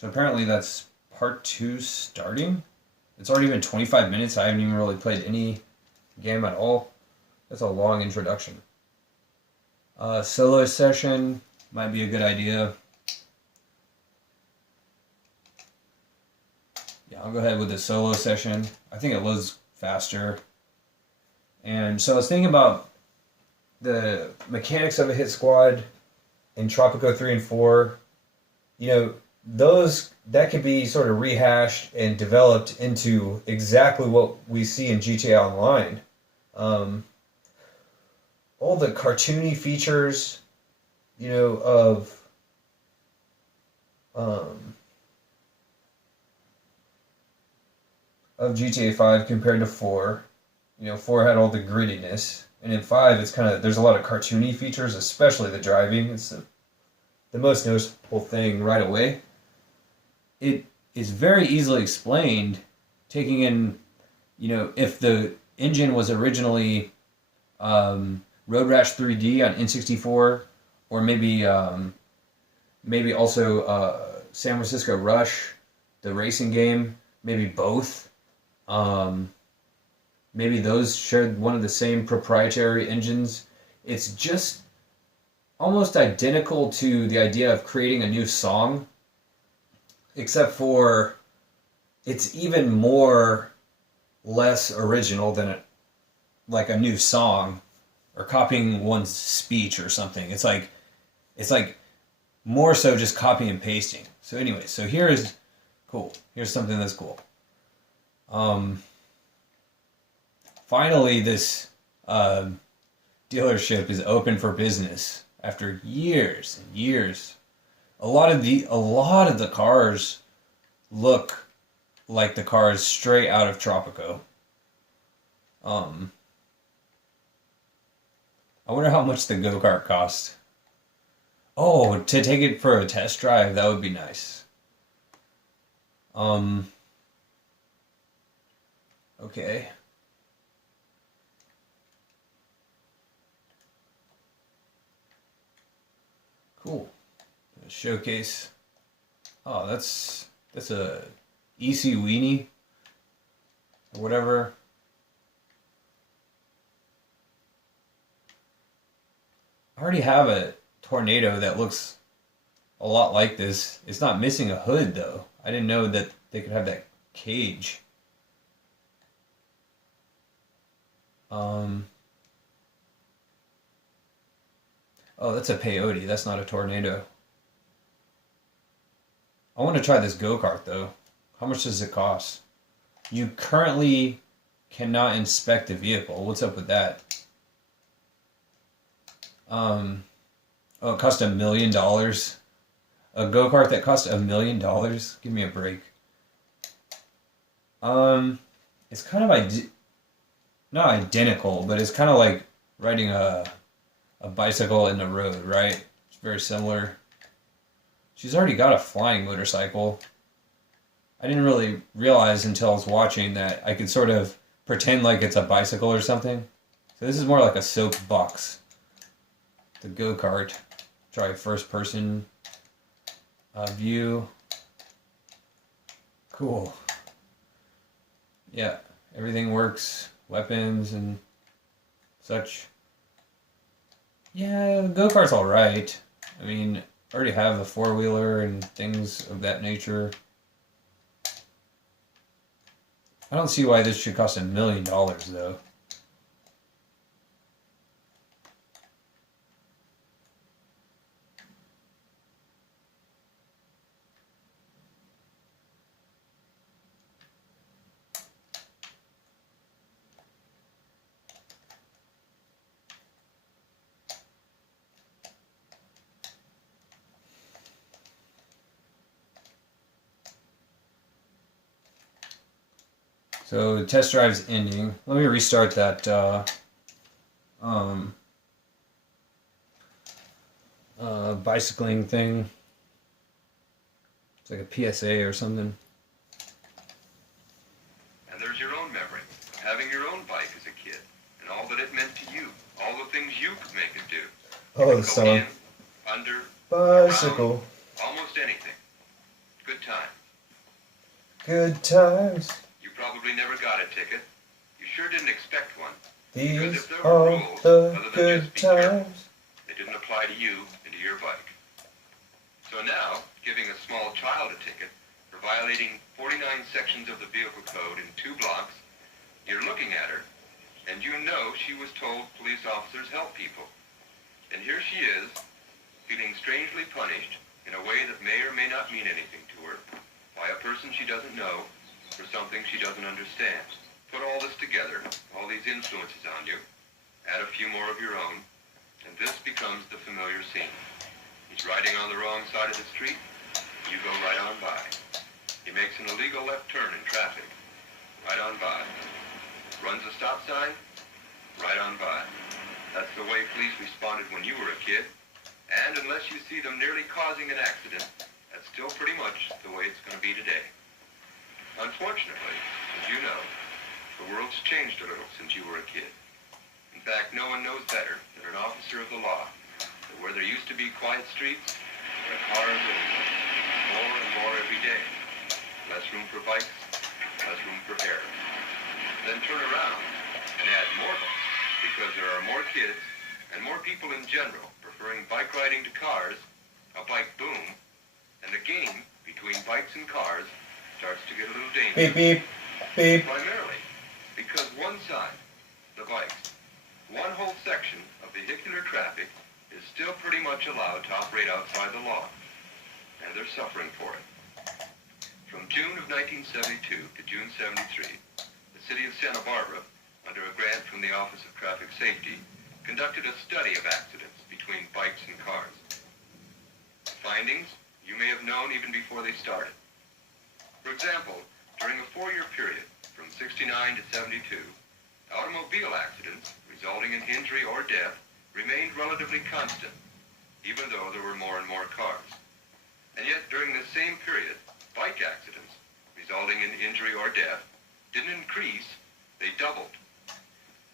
So apparently that's part two starting. It's already been 25 minutes. I haven't even really played any game at all. That's a long introduction. Solo session might be a good idea. Yeah, I'll go ahead with the solo session. I think it loads faster. And so I was thinking about the mechanics of a hit squad in Tropico 3 and 4. You know, those that could be sort of rehashed and developed into exactly what we see in GTA Online. Um, all the cartoony features, um, of GTA 5 compared to 4. 4 had all the grittiness, and in 5 it's kind of there's a lot of cartoony features, especially the driving. It's the most noticeable thing right away. It is very easily explained, taking in, if the engine was originally Road Rash 3D on N64, or maybe also San Francisco Rush, the racing game, maybe both. Maybe those shared one of the same proprietary engines. It's just almost identical to the idea of creating a new song, except for it's even more less original than like a new song or copying one's speech or something. It's like more so just copy and pasting. So anyway, so here's cool. Here's something that's cool. Finally, this dealership is open for business after years and years. A lot of the cars look like the cars straight out of Tropico. I wonder how much the go-kart cost. Oh, to take it for a test drive, that would be nice. Okay. Cool. Showcase. Oh, that's a EC Weenie or whatever. I already have a Tornado that looks a lot like this. It's not missing a hood though. I didn't know that they could have that cage. Oh, that's a peyote. That's not a tornado. I want to try this go-kart though. How much does it cost? You currently cannot inspect the vehicle. What's up with that? Oh, it cost $1 million. A go-kart that cost $1 million? Give me a break. It's kind of not identical, but it's kind of like riding a bicycle in the road, right? It's very similar. She's already got a flying motorcycle. I didn't really realize until I was watching that I could sort of pretend like it's a bicycle or something. So this is more like a soapbox. The go-kart. Try first person view. Cool. Yeah, everything works. Weapons and such. Yeah, the go-kart's alright. I mean, I already have the four-wheeler and things of that nature. I don't see why this should cost $1 million, though. So test drive's ending. Let me restart that bicycling thing. It's like a PSA or something. And there's your own memory of having your own bike as a kid and all that it meant to you, all the things you could make it do. Oh, the song. Under, Bicycle. around, almost anything. Good time. Good times. You probably never got a ticket. You sure didn't expect one. These if there were are rules, the other than good just be careful, times. they didn't apply to you and to your bike. So now, giving a small child a ticket for violating 49 sections of the vehicle code in 2 blocks, you're looking at her, and you know she was told police officers help people. And here she is, feeling strangely punished in a way that may or may not mean anything to her, by a person she doesn't know, for something she doesn't understand. Put all this together, all these influences on you, add a few more of your own, and this becomes the familiar scene. He's riding on the wrong side of the street, you go right on by. He makes an illegal left turn in traffic, right on by. Runs a stop sign, right on by. That's the way police responded when you were a kid, and unless you see them nearly causing an accident, that's still pretty much the way it's going to be today. Unfortunately, as you know, the world's changed a little since you were a kid. In fact, no one knows better than an officer of the law that where there used to be quiet streets, there are cars and more every day. Less room for bikes, less room for error. Then turn around and add more bikes, because there are more kids and more people in general preferring bike riding to cars, a bike boom, and the game between bikes and cars starts to get a little dangerous. Beep, beep, beep. Primarily because one side, the bikes, one whole section of vehicular traffic is still pretty much allowed to operate outside the law, and they're suffering for it. From June of 1972 to June 73, the city of Santa Barbara, under a grant from the Office of Traffic Safety, conducted a study of accidents between bikes and cars. The findings you may have known even before they started. For example, during a 4-year period, from 69 to 72, automobile accidents resulting in injury or death remained relatively constant, even though there were more and more cars. And yet, during this same period, bike accidents resulting in injury or death didn't increase, they doubled.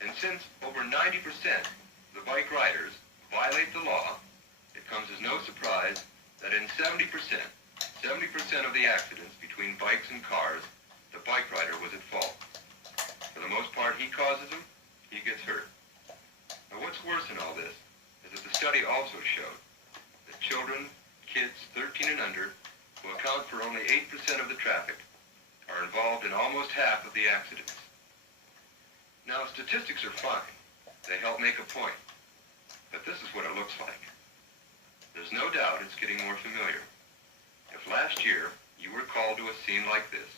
And since over 90% of the bike riders violate the law, it comes as no surprise that in 70% of the accidents between bikes and cars, the bike rider was at fault. For the most part, he causes them, he gets hurt. Now, what's worse in all this is that the study also showed that children, kids 13 and under, who account for only 8% of the traffic, are involved in almost half of the accidents. Now, statistics are fine. They help make a point. But this is what it looks like. There's no doubt it's getting more familiar. If last year you were called to a scene like this,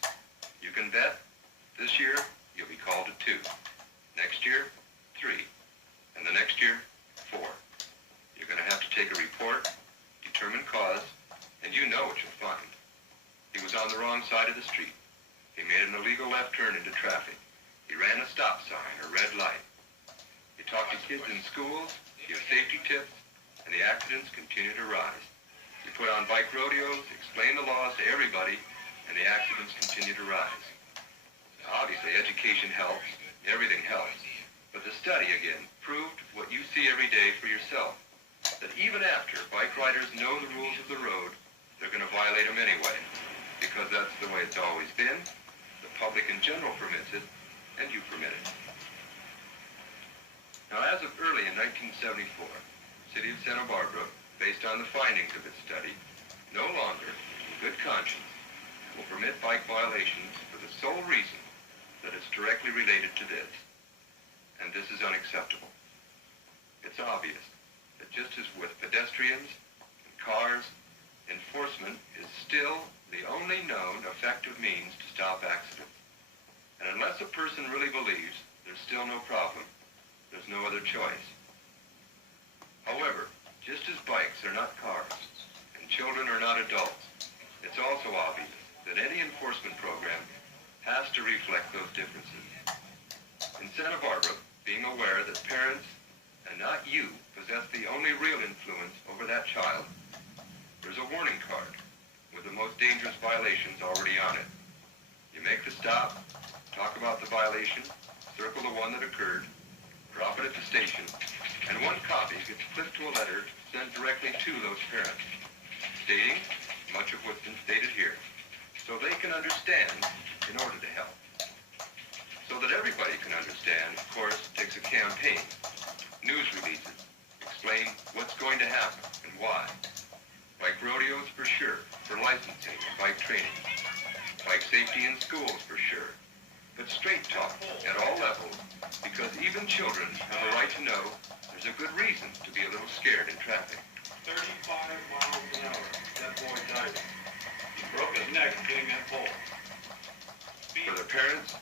you can bet this year you'll be called to 2. Next year, 3. And the next year, 4. You're going to have to take a report, determine cause, and you know what you'll find. He was on the wrong side of the street. He made an illegal left turn into traffic. He ran a stop sign or red light. He talked to kids in schools, gave safety tips, and the accidents continue to rise. He put on bike rodeos, explained the laws to everybody, and the accidents continue to rise. Obviously, education helps, everything helps. But the study, again, proved what you see every day for yourself, that even after bike riders know the rules of the road, they're going to violate them anyway, because that's the way it's always been, the public in general permits it, and you permit it. Now, as of early in 1974, the city of Santa Barbara, based on the findings of its study, no longer, in good conscience, will permit bike violations for the sole reason that it's directly related to this. And this is unacceptable. It's obvious that just as with pedestrians and cars, enforcement is still the only known effective means to stop accidents. And unless a person really believes there's still no problem, there's no other choice. However, just as bikes are not cars and children are not adults, it's also obvious that any enforcement program has to reflect those differences. In Santa Barbara, being aware that parents, and not you, possess the only real influence over that child, there's a warning card with the most dangerous violations already on it. You make the stop, talk about the violation, circle the one that occurred, drop it at the station, and one copy gets clipped to a letter sent directly to those parents, stating much of what's been stated here. can understand in order to help. So that everybody can understand, of course, takes a campaign. News releases explain what's going to happen and why. Bike rodeos for sure, for licensing and bike training. Bike safety in schools for sure. But straight talk at all levels, because even children have a right to know there's a good reason to be a little scared in traffic. 35 miles an hour, that boy died. He broke his neck getting that pole. For the parents,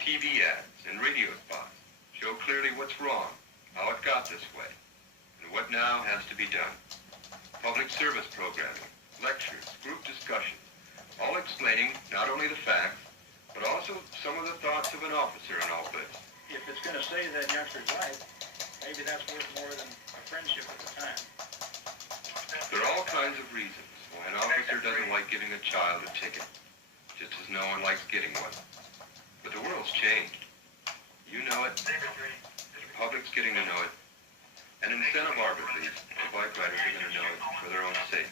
TV ads and radio spots show clearly what's wrong, how it got this way, and what now has to be done. Public service programming, lectures, group discussions, all explaining not only the facts, but also some of the thoughts of an officer in all this. If it's going to save that youngster's life, maybe that's worth more than a friendship at the time. There are all kinds of reasons why an officer doesn't like giving a child a ticket, just as no one likes getting one. But the world's changed. You know it, the public's getting to know it, and in Santa Barbara, at least, the bike riders are going to know it for their own sake.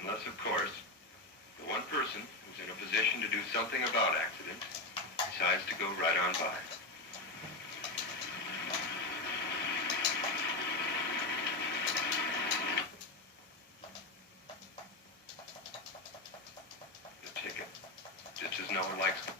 Unless, of course, the one person who's in a position to do something about accidents decides to go right on by. The ticket, just as no one likes it.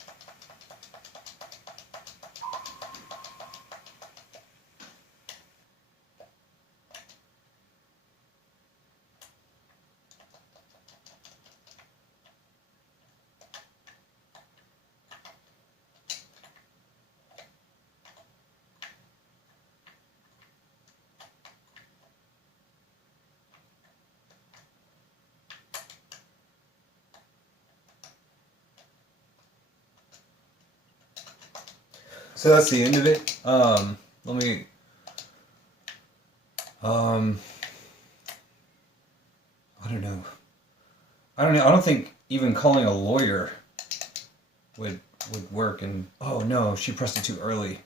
So that's the end of it. Let me. I don't know. I don't think even calling a lawyer would work. And oh no, she pressed it too early.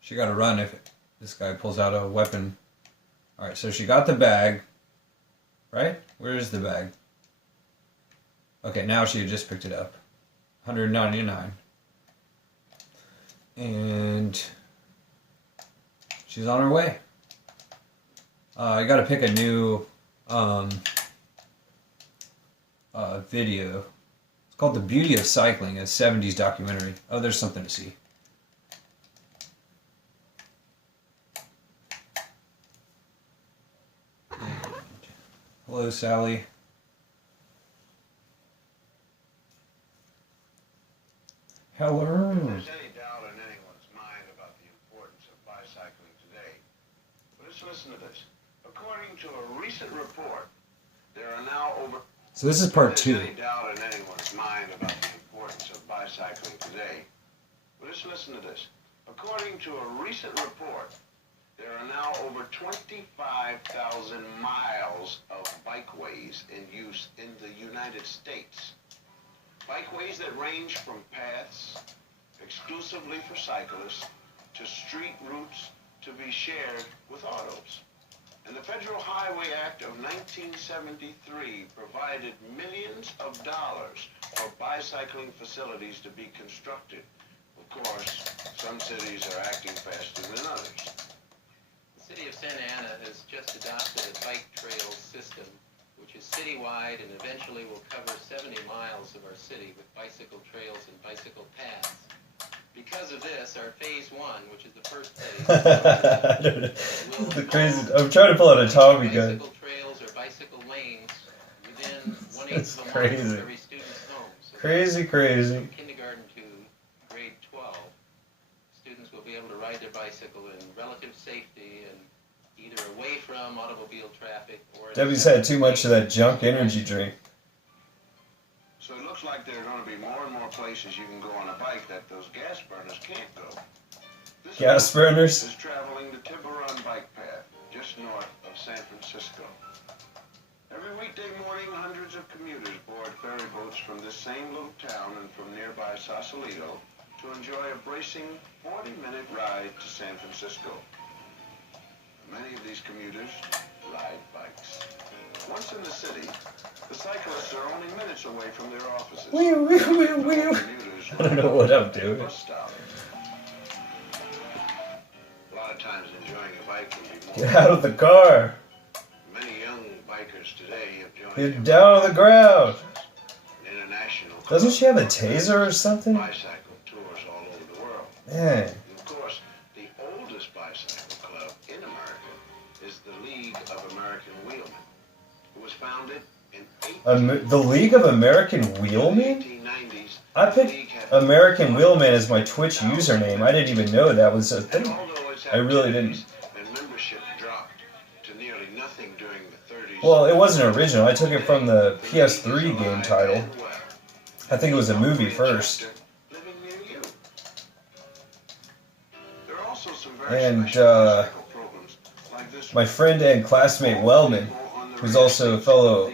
She got to run if this guy pulls out a weapon. All right, so she got the bag. Right? Where is the bag? Okay, now she had just picked it up. $199. And she's on her way. I gotta pick a new video. It's called The Beauty of Cycling, a 70s documentary. Oh, there's something to see. Hello, Sally. Hello. If there's any doubt in anyone's mind about the importance of bicycling today, let's listen to this. According to a recent report, there are now over... So this is part If 2. there's any doubt in anyone's mind about the importance of bicycling today, let's listen to this. According to a recent report, there are now over 25,000 miles of bikeways in use in the United States. Bikeways that range from paths exclusively for cyclists to street routes to be shared with autos. And the Federal Highway Act of 1973 provided millions of dollars for bicycling facilities to be constructed. Of course, some cities are acting faster than others. The City of Santa Ana has just adopted a bike trail system which is citywide and eventually will cover 70 miles of our city with bicycle trails and bicycle paths. Because of this, our phase 1, which is the first phase, The crazy. I'm trying to pull out a Tommy gun. bicycle trails or bicycle lanes within 1/8 That's of a mile crazy. of every student's home. So Crazy, crazy. from kindergarten to grade 12, students will be able to ride their bicycle in relative safety and either away from automobile traffic or... Debbie's had too much of that junk energy drink. So it looks like there are going to be more and more places you can go on a bike that those gas burners can't go. This Gas burners? is traveling the Tiburon Bike Path, just north of San Francisco. Every weekday morning, hundreds of commuters board ferry boats from this same little town and from nearby Sausalito to enjoy a bracing 40-minute ride to San Francisco. Many of these commuters ride bikes. Once in the city, the cyclists are only minutes away from their offices. Commuters I don't know what I'm doing. bus stop. A lot of times enjoying a bike can be more. Get out of the car. Many young bikers today have joined Get down on the ground. an international Doesn't she have a club taser or something? bicycle tours all over the world. Man. And of course, the oldest bicycle club in America is the League of American Wheelmen, who was founded in The League of American Wheelmen? 1890s. I The picked league had- American Wheelman as my Twitch username. I didn't even know that was a And thing. although its I really didn't. activities and membership dropped to nearly nothing during the 30s. Well, it wasn't original. I took it from the PS3 game title. And well, I think it was a movie first. living near you. There are also some very And, special bicycle programs like this My friend and classmate Wellman, who's also a fellow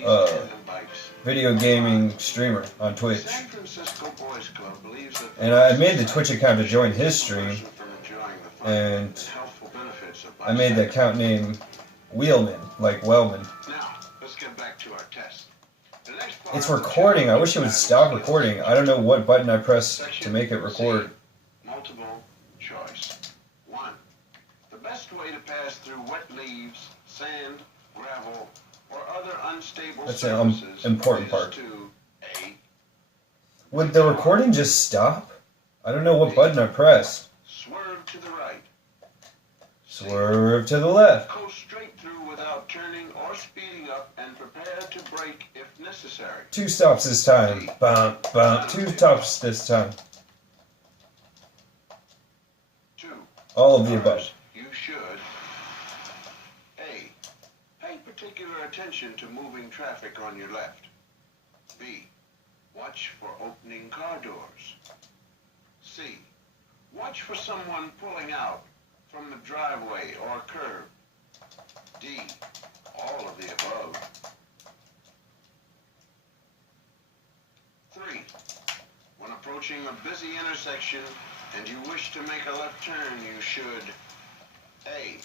video gaming streamer on Twitch. San Francisco Boys Club believes that And I made the Twitch account to join his stream, from enjoying the fun and healthful benefits of I made the bicycling. account name Wheelman, like Wellman. Now, let's get back to our test. The next part It's of the recording. I challenge wish it would is stop recording. I don't know what button I press to Section make it record. C, multiple choice. 1. The best way to pass through wet leaves, sand, gravel, or other unstable That's the surfaces important is part. to A. Would the recording just stop? I don't know what button I pressed. Swerve to the right. Swerve to the left. Go straight through without turning or speeding up and prepare to brake if necessary. 2 stops this time. Bump, bump. 2 stops this time. 2. All of the above. First, you should A. Pay particular attention to moving traffic on your left. B. Watch for opening car doors. C. Watch for someone pulling out from the driveway or curb. D. All of the above. 3. When approaching a busy intersection and you wish to make a left turn, you should A.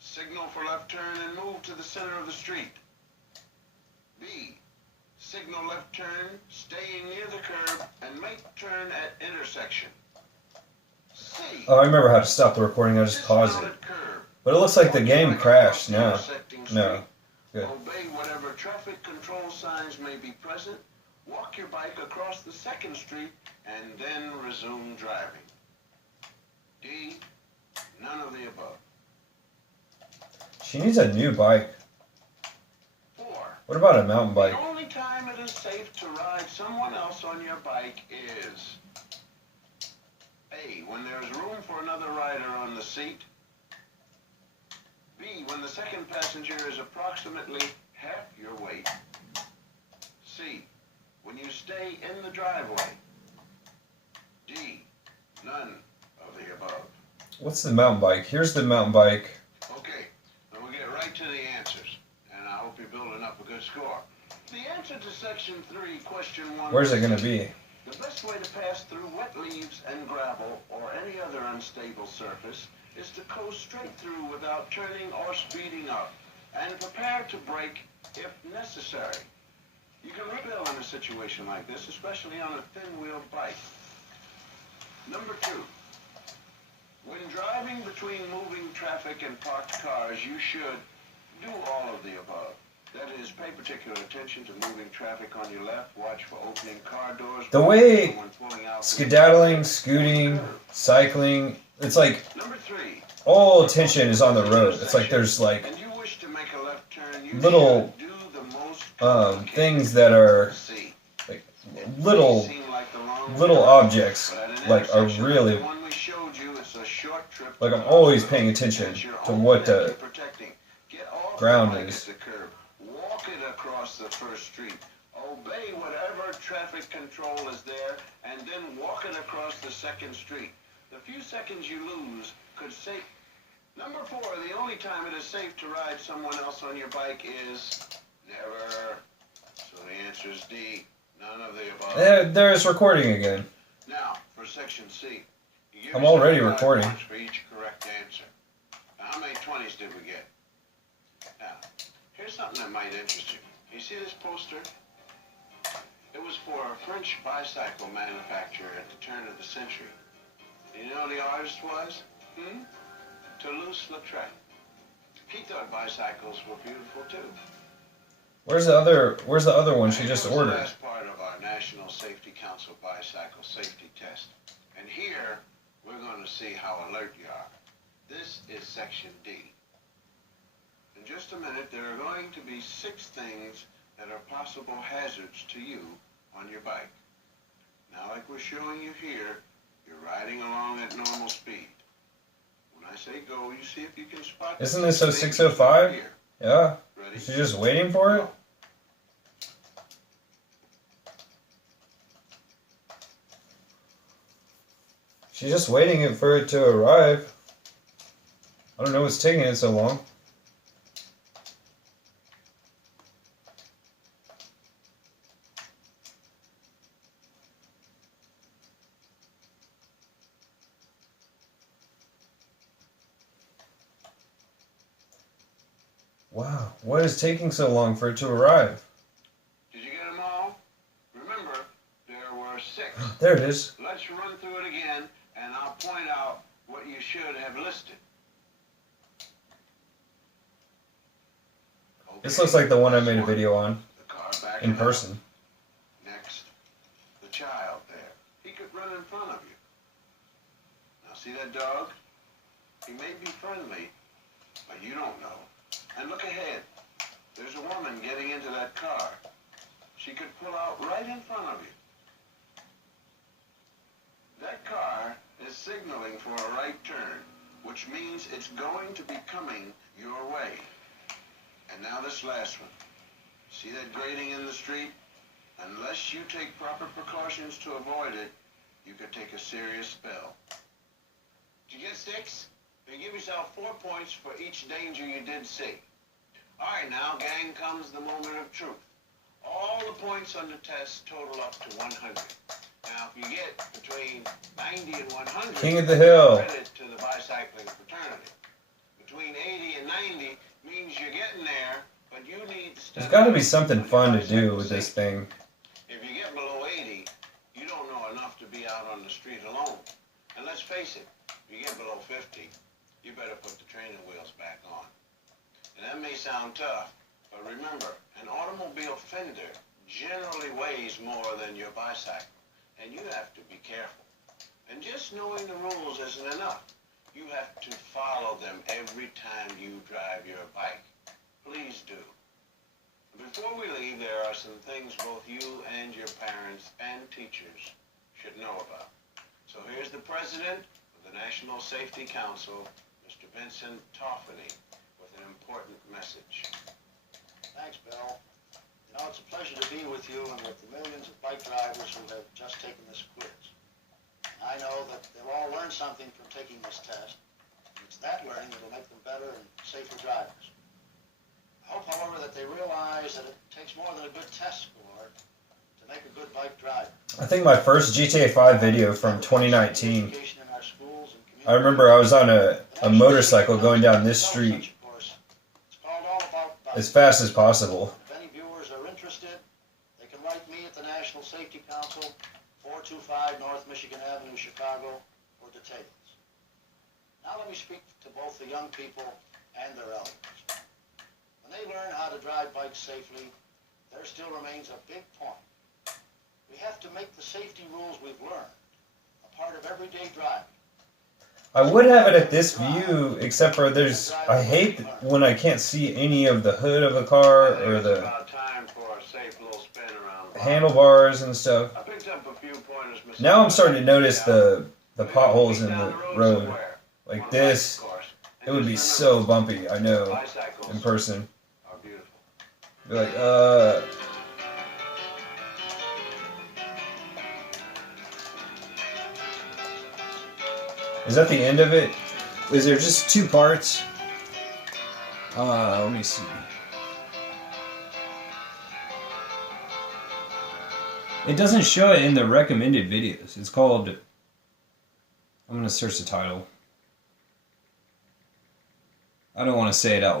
Signal for left turn and move to the center of the street. B. Signal left turn, staying near the curb, and make turn at intersection. C. Oh, I remember how to stop the recording. I just paused it. Dismount at curb. But it looks like the Walk game your bike crashed across the now. intersecting street. No. Good. Obey whatever traffic control signs may be present. Walk your bike across the second street and then resume driving. D. None of the above. She needs a new bike. 4. What about a mountain bike? The only time it is safe to ride someone else on your bike is A. When there is room for another rider on the seat. B. When the second passenger is approximately half your weight. C. When you stay in the driveway. D. None of the above. What's the mountain bike? Here's the mountain bike. Okay, then we'll get right to the answers, and I hope you're building up a good score. The answer to section 3, question 1. Where's it going to be? The best way to pass through wet leaves and gravel or any other unstable surface is to coast straight through without turning or speeding up, and prepare to brake if necessary. You can rebel in a situation like this, especially on a thin-wheeled bike. Number 2. When driving between moving traffic and parked cars, you should do all of the above. That is, pay particular attention to moving traffic on your left, watch for opening car doors. The way someone pulling out from skedaddling, scooting, cycling, it's like Number 3. all attention is on the road. It's like there's like And you wish to make a left turn, you little, should do the most things that are C. like It little may seem like the long little way, objects but at an like are intersection really like the one we showed you, it's a short trip like to I'm the always hospital. paying attention It's your to own what neck the you're protecting. Get off ground the bike is. at the curb. Walk it across the first street. Obey whatever traffic control is there, and then walk it across the second street. The few seconds you lose could save. Number 4, the only time it is safe to ride someone else on your bike is never. So the answer is D. None of the above. There's recording again. Now, for section C. You give I'm already yourself 5 recording. points for each correct answer. Now, how many 20s did we get? Now, here's something that might interest you. You see this poster? It was for a French bicycle manufacturer at the turn of the century. You know who the artist was? Toulouse-Lautrec. He thought bicycles were beautiful too. Where's the other one she just Here's ordered? the last part of our National Safety Council bicycle safety test. And here, we're going to see how alert you are. This is Section D. In just a minute, there are going to be 6 things that are possible hazards to you on your bike. Now, like we're showing you here, you're riding along at normal speed. When I say go, you see if you can spot. Isn't this a things 605? here. Yeah. Ready? Is she just waiting for it? She's just waiting for it to arrive. I don't know what's taking it so long. Wow, what is taking so long for it to arrive? Did you get them all? Remember, there were 6. There it is. Let's run through it again, and I'll point out what you should have listed. Okay. This looks like the one I made a video on The car back in person. Next, the child there. He could run in front of you. Now see that dog? He may be friendly, but you don't know. And look ahead. There's a woman getting into that car. She could pull out right in front of you. That car is signaling for a right turn, which means it's going to be coming your way. And now this last one. See that grating in the street? Unless you take proper precautions to avoid it, you could take a serious spell. Did you get 6? Then give yourself 4 points for each danger you did see. All right, now, gang, comes the moment of truth. All the points on the test total up to 100. Now, if you get between 90 and 100, King of the Hill. credit to the bicycling fraternity. Between 80 and 90 means you're getting there, but you need to study. There's got to be something fun to do with this thing. If you get below 80, you don't know enough to be out on the street alone. And let's face it, if you get below 50, you better put the training wheels back on. And that may sound tough, but remember, an automobile fender generally weighs more than your bicycle, and you have to be careful. And just knowing the rules isn't enough. You have to follow them every time you drive your bike. Please do. Before we leave, there are some things both you and your parents and teachers should know about. So here's the president of the National Safety Council, Mr. Vincent Toffany, with an important message. Thanks, Bill. You know, it's a pleasure to be with you and with the millions of bike drivers who have just taken this quiz. I know that they'll all learn something from taking this test. It's that learning that will make them better and safer drivers. I hope, however, that they realize that it takes more than a good test score to make a good bike driver. I think my first GTA 5 video from 2019, I remember I was on a motorcycle going down this street as fast as possible. If any viewers are interested, they can write me at the National Safety Council, 425 North Michigan Avenue, Chicago, for details. Now let me speak to both the young people and their elders. When they learn how to drive bikes safely, there still remains a big point. We have to make the safety rules we've learned a part of everyday driving. I would have it at this view, except for I hate when I can't see any of the hood of the car or It's the about time for a safe little spin around the block. handlebars and stuff. I picked up a few pointers myself. Now I'm starting to notice the Maybe potholes meet in down the road road. somewhere. Like On this, bike, of course. And it would be just so remember, bumpy, I know, bicycles in person. are beautiful. Be like, is that the end of it? Is there just 2 parts? Let me see. It doesn't show it in the recommended videos. It's called, I'm going to search the title. I don't want to say it out loud.